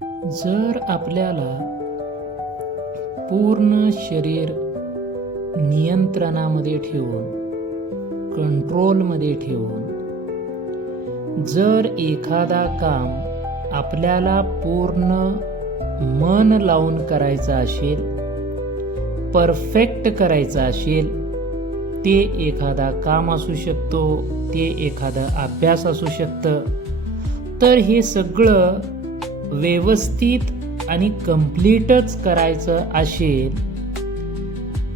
जर आपल्याला पूर्ण शरीर नियंत्रणामध्ये ठेवून कंट्रोलमध्ये ठेवून जर एखादा काम आपल्याला पूर्ण मन लावून करायचं असेल परफेक्ट करायचं असेल ते एखादा काम असू शकतो ते एखादा अभ्यास असू शकतं तर हे सगळं व्यवस्थित आणि कम्प्लीटच करायचं असेल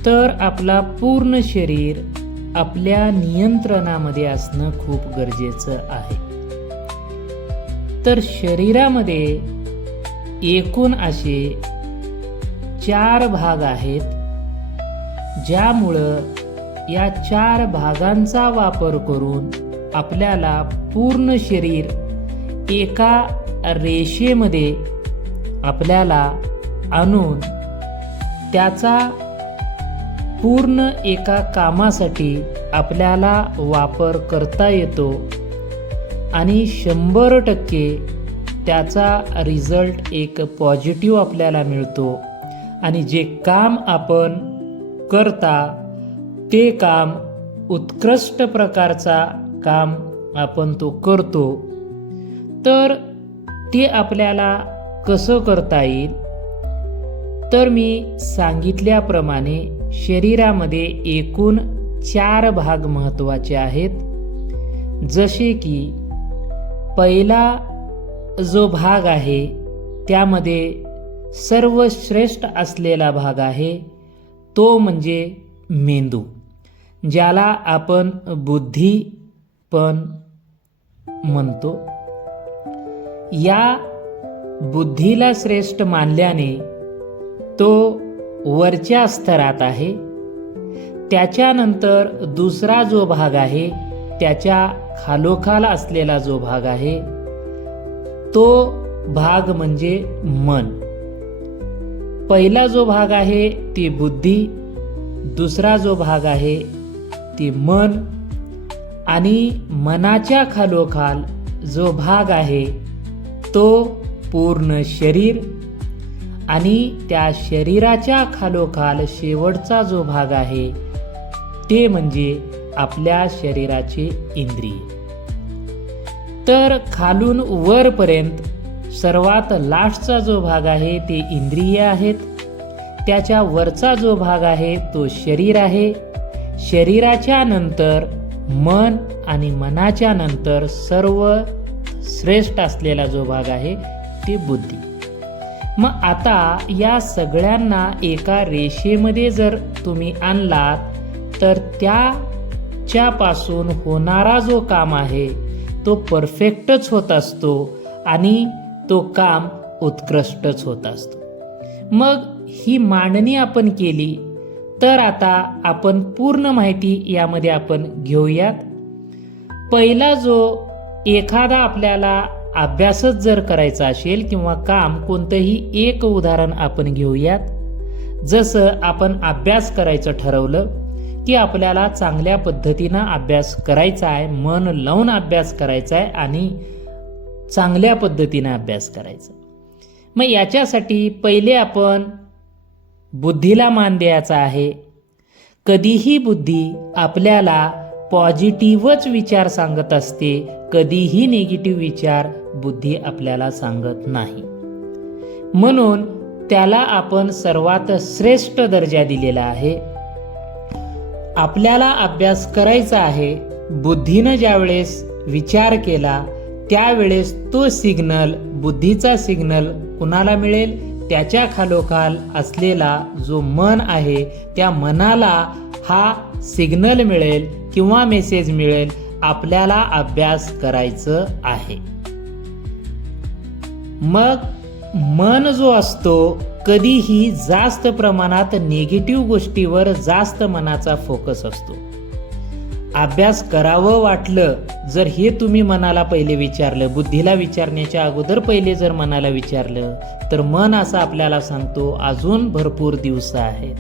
तर आपला पूर्ण शरीर आपल्या नियंत्रणामध्ये असणं खूप गरजेचं आहे. तर शरीरामध्ये एकूण असे चार भाग आहेत ज्यामुळं या चार भागांचा वापर करून आपल्याला पूर्ण शरीर एका रेषेमध्ये आपल्याला आणून त्याचा पूर्ण एका कामासाठी आपल्याला वापर करता येतो आणि शंभर टक्के त्याचा रिझल्ट एक पॉझिटिव्ह आपल्याला मिळतो. आणि जे काम आपण करता ते काम उत्कृष्ट प्रकारचा काम आपण तो करतो. तर ते आपल्याला कसं करता येईल? तर मी सांगितल्याप्रमाणे शरीरामध्ये एकूण चार भाग महत्त्वाचे आहेत. जसे की पहिला जो भाग आहे त्यामध्ये सर्वश्रेष्ठ असलेला भाग आहे तो म्हणजे मेंदू ज्याला आपण बुद्धी पण म्हणतो. या बुद्धीला श्रेष्ठ मानल्याने तो वरच्या स्तरात आहे. त्याच्यानंतर दुसरा जो भाग आहे त्याच्या खालोखाल असलेला जो भाग आहे तो भाग म्हणजे मन. पहिला जो भाग आहे ती बुद्धी. दुसरा जो भाग आहे ती मन. आणि मनाच्या खालोखाल जो भाग आहे तो पूर्ण शरीर आणि त्या शरीराच्या खालोखाल शेवटचा जो भाग आहे ते म्हणजे आपल्या शरीराचे इंद्रिय. तर खालून वरपर्यंत सर्वात लास्टचा जो भाग आहे ते इंद्रिय आहेत. त्याच्या वरचा जो भाग आहे तो शरीर आहे. शरीराच्या नंतर मन आणि मनाच्या नंतर सर्व श्रेष्ठ असलेला जो भाग आहे ते बुद्धी. मग आता या सगळ्यांना एका रेषेमध्ये जर तुम्ही आणलात तर त्याच्यापासून होणारा जो काम आहे तो परफेक्टच होत असतो आणि तो काम उत्कृष्टच होत असतो. मग ही मांडणी आपण केली तर आता आपण पूर्ण माहिती यामध्ये आपण घेऊयात. पहिला जो एखादा आपल्याला अभ्यासच जर करायचा असेल किंवा काम कोणतंही एक उदाहरण आपण घेऊयात. जसं आपण अभ्यास करायचं ठरवलं की आपल्याला चांगल्या पद्धतीनं अभ्यास करायचा आहे मन लावून अभ्यास करायचा आहे आणि चांगल्या पद्धतीनं अभ्यास करायचा. मग याच्यासाठी पहिले आपण बुद्धीला मान द्यायचा आहे. कधीही बुद्धी आपल्याला पॉझिटिव्हच विचार सांगत असते कधीही निगेटिव्ह विचार बुद्धी आपल्याला सांगत नाही. म्हणून त्याला आपण सर्वात श्रेष्ठ दर्जा दिलेला आहे. आपल्याला अभ्यास करायचा आहे बुद्धीनं ज्यावेळेस विचार केला त्यावेळेस तो सिग्नल बुद्धीचा सिग्नल कुणाला मिळेल? त्याच्या खालोखाल असलेला जो मन आहे त्या मनाला हा सिग्नल मिळेल किंवा मेसेज मिळेल आपल्याला अभ्यास करायचं आहे. मग मन जो असतो कधीही जास्त प्रमाणात निगेटिव्ह गोष्टीवर जास्त मनाचा फोकस असतो. अभ्यास करावं वाटलं जर हे तुम्ही मनाला पहिले विचारलं बुद्धीला विचारण्याच्या अगोदर पहिले जर मनाला विचारलं तर मन असं आपल्याला सांगतो अजून भरपूर दिवस आहेत.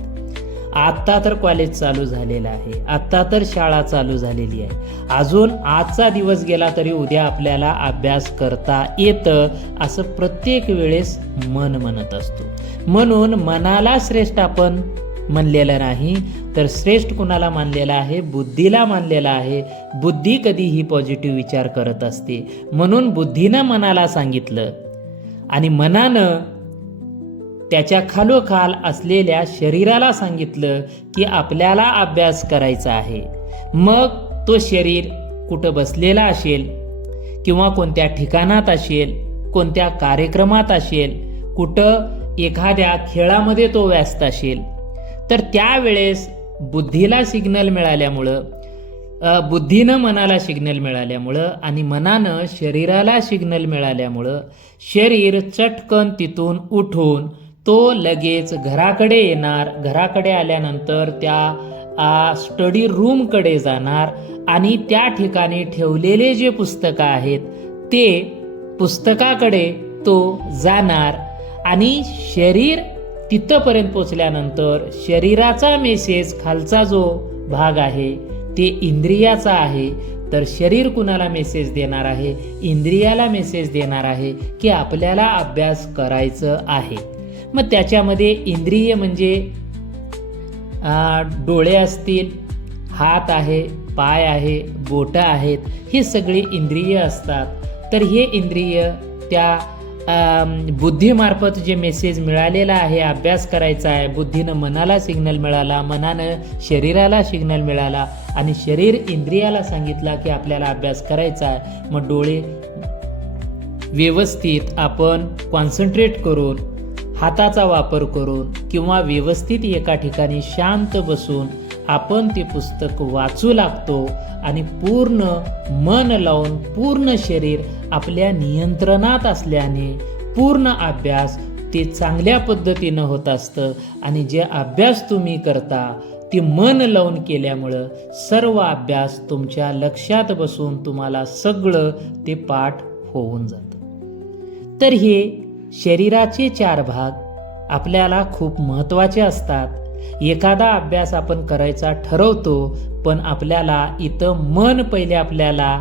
आत्ता तर कॉलेज चालू झालेलं आहे. आत्ता तर शाळा चालू झालेली आहे. अजून आजचा दिवस गेला तरी उद्या आपल्याला अभ्यास करता येतं असं प्रत्येक वेळेस मन म्हणत असतो. म्हणून मनाला श्रेष्ठ आपण म्हणलेलं नाही तर श्रेष्ठ कुणाला मानलेला आहे? बुद्धीला मानलेला आहे. बुद्धी कधीही पॉझिटिव्ह विचार करत असते. म्हणून बुद्धीनं मनाला सांगितलं आणि मनानं त्याच्या खालोखाल असलेल्या शरीराला सांगितलं की आपल्याला अभ्यास करायचा आहे. मग तो शरीर कुठं बसलेला असेल? किंवा कोणत्या ठिकाणात असेल? कोणत्या कार्यक्रमात असेल? कुठं एखाद्या खेळामध्ये तो व्यस्त असेल? तर त्यावेळेस बुद्धीला सिग्नल मिळाल्यामुळं बुद्धीनं मनाला सिग्नल मिळाल्यामुळं आणि मनानं शरीराला सिग्नल मिळाल्यामुळं शरीर चटकन तिथून उठून तो लगेच घराकडे येणार. घराकडे आल्यानंतर त्या स्टडी रूमकडे जाणार आणि त्या ठिकाणी ठेवलेले जे पुस्तकं आहेत ते पुस्तकाकडे तो जाणार आणि शरीर तिथंपर्यंत पोचल्यानंतर शरीराचा मेसेज खालचा जो भाग आहे ते इंद्रियाचा आहे. तर शरीर कुणाला मेसेज देणार आहे? इंद्रियाला मेसेज देणार आहे की आपल्याला अभ्यास करायचं आहे. मग त्याच्यामध्ये इंद्रिय म्हणजे डोळे असतील हात आहे पाय आहे बोटं आहेत हे सगळी इंद्रिय असतात. तर हे इंद्रिय त्या बुद्धीमार्फत जे मेसेज मिळालेला आहे अभ्यास करायचा आहे बुद्धीनं मनाला सिग्नल मिळाला मनानं शरीराला सिग्नल मिळाला आणि शरीर इंद्रियाला सांगितला की आपल्याला अभ्यास करायचा आहे मग डोळे व्यवस्थित आपण कॉन्सन्ट्रेट करून हाताचा वापर करून किंवा व्यवस्थित एका ठिकाणी शांत बसून आपण ते पुस्तक वाचू लागतो आणि पूर्ण मन लावून पूर्ण शरीर आपल्या नियंत्रणात असल्याने पूर्ण अभ्यास ते चांगल्या पद्धतीनं होत असतं. आणि जे अभ्यास तुम्ही करता ते मन लावून केल्यामुळं सर्व अभ्यास तुमच्या लक्षात बसून तुम्हाला सगळं ते पाठ होऊन जातं. तर हे शरीराचे चार भाग आपल्याला खूप महत्त्वाचे असतात. एखादा अभ्यास आपण करायचा ठरवतो पण आपल्याला इथं मन पहिले आपल्याला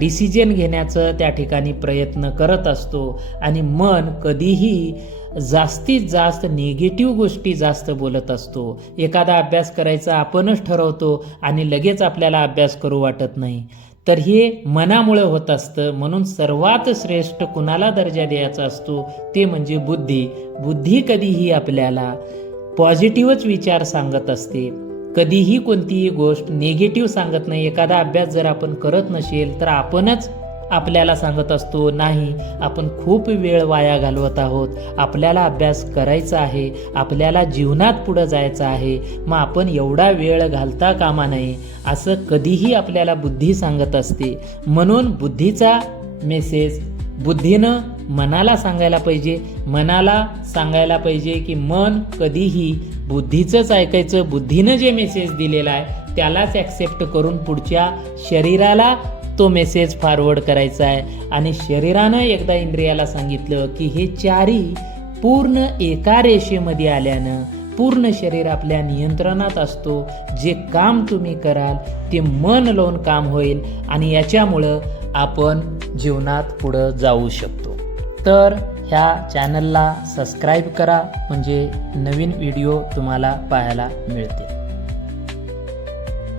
डिसिजन घेण्याचं त्या ठिकाणी प्रयत्न करत असतो. आणि मन कधीही जास्तीत जास्त निगेटिव्ह गोष्टी जास्त बोलत असतो. एखादा अभ्यास करायचा आपणच ठरवतो आणि लगेच आपल्याला अभ्यास करू वाटत नाही. तर हे मनामुळे होत असतं. म्हणून सर्वात श्रेष्ठ कुणाला दर्जा द्यायचा असतो? ते म्हणजे बुद्धी. बुद्धी कधीही आपल्याला पॉझिटिव्हच विचार सांगत असते. कधीही कोणतीही गोष्ट निगेटिव्ह सांगत नाही. एखादा अभ्यास जर आपण करत नसेल तर आपणच आपल्याला सांगत असतो नाही आपण खूप वेळ वाया घालवत आहोत. आपल्याला अभ्यास करायचा आहे. आपल्याला जीवनात पुढं जायचं आहे. मग आपण एवढा वेळ घालता कामा नये. असं कधीही आपल्याला बुद्धी सांगत असते. म्हणून बुद्धीचा मेसेज बुद्धीनं मनाला सांगायला पाहिजे. मनाला सांगायला पाहिजे की मन कधीही बुद्धीचंच ऐकायचं. बुद्धीनं जे मेसेज दिलेला आहे त्यालाच ॲक्सेप्ट करून पुढच्या शरीराला तो मेसेज फॉरवर्ड करायचा आहे. आणि शरीरानं एकदा इंद्रियाला सांगितलं की हे चारी पूर्ण एका रेषेमध्ये आल्यानं पूर्ण शरीर आपल्या नियंत्रणात असतो. जे काम तुम्ही कराल ते मन लावून काम होईल आणि याच्यामुळं आपण जीवनात पुढं जाऊ शकतो. तर ह्या चॅनलला सबस्क्राईब करा म्हणजे नवीन व्हिडिओ तुम्हाला पाहायला मिळतील.